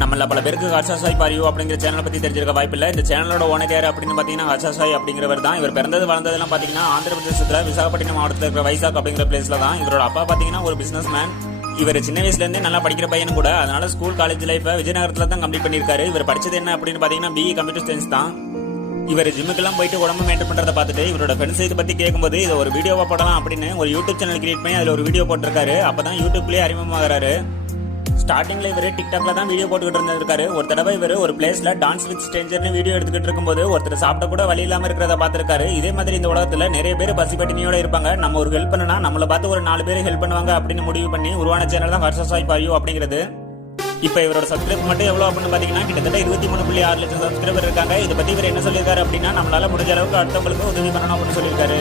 நம்மள பல பேருக்கு ஹர்ஷாசாய் பார் யூ அப்படிங்கிற சேனலை பத்தி தெரிஞ்சிருக்க வாய்ப்பில்லை. இந்த சேனலோட ஓனர் யார் அப்படின்னு பாத்தீங்கன்னா ஹர்ஷாசாய் அப்படிங்கிறவர் தான். இவர் பிறந்தது வளர்ந்ததெல்லாம் பாத்தீங்கன்னா ஆந்திர பிரதேசத்துல விசாகப்பட்டினம் மாவட்டத்தில் இருக்கிற வைசாக் அப்படிங்கிற பிளேஸ்ல தான். இவரோட அப்பா பாத்தீங்கன்னா ஒரு பிசினஸ் மேன். இவர் சின்ன வயசுல இருந்தே நல்லா படிக்கிற பையன் கூட. அதனால ஸ்கூல் காலேஜ் லைஃப் விஜயநகரத்துல தான் கம்ப்ளீட் பண்ணிருக்காரு. இவர் படிச்சது என்ன அப்படின்னு பாத்தீங்கன்னா பிஇ கம்ப்யூட்டர் சயின்ஸ் தான். இவர் ஜிம்முக்கெல்லாம் போயிட்டு உடம்பு மெயின்டைன் பண்றதை பார்த்துட்டு இவரோட ஃப்ரெண்ட்ஸ் இதை பத்தி கேட்கும்போது இதை ஒரு வீடியோவா போடலாம் அப்படின்னு ஒரு யூடியூப் சேனல் கிரியேட் பண்ணி அதுல ஒரு வீடியோ போட்டிருக்காரு. அப்பதான் யூடியூப்லயே அறிமுகமாகறாரு. ஸ்டார்டிங்ல இவர் டிக்டாக்ல தான் வீடியோ போட்டுக்கிட்டு இருந்திருக்காரு. ஒரு தடவை இவர் ஒரு பிளேஸ்ல டான்ஸ் வித் ஸ்ட்ரேஞ்சர்னு வீடியோ எடுத்துக்கிட்டு இருக்கும்போது ஒருத்தர் சாப்பிட கூட வழி இல்லாம இருக்கிறத பார்த்திருக்காரு. இதே மாதிரி இந்த உலகத்துல நிறைய பேர் பசி பட்டினியோட இருப்பாங்க. நம்ம ஒரு ஹெல்ப் பண்ணனா நம்மளை பார்த்து ஒரு 4 பேர் ஹெல்ப் பண்ணுவாங்க அப்படின்னு முடிவு பண்ணி உருவான சேனல் தான் ஹர்ஷாசாய் பார் யூ அப்படிங்கிறது. இப்ப இவரோட சப்ஸ்கிரைப் மட்டும் எவ்வளவு அப்படின்னு பாத்தீங்கன்னா கிட்டத்தட்ட 23.6 லட்சம் சப்ஸ்கிரைபர் இருக்காங்க. இதை பத்தி இவர் என்ன சொல்லியிருக்காரு அப்படின்னா நம்மளால முடிஞ்ச அளவுக்கு அடுத்தவங்களுக்கு உதவி பண்ணணும் அப்படின்னு சொல்லியிருக்காரு.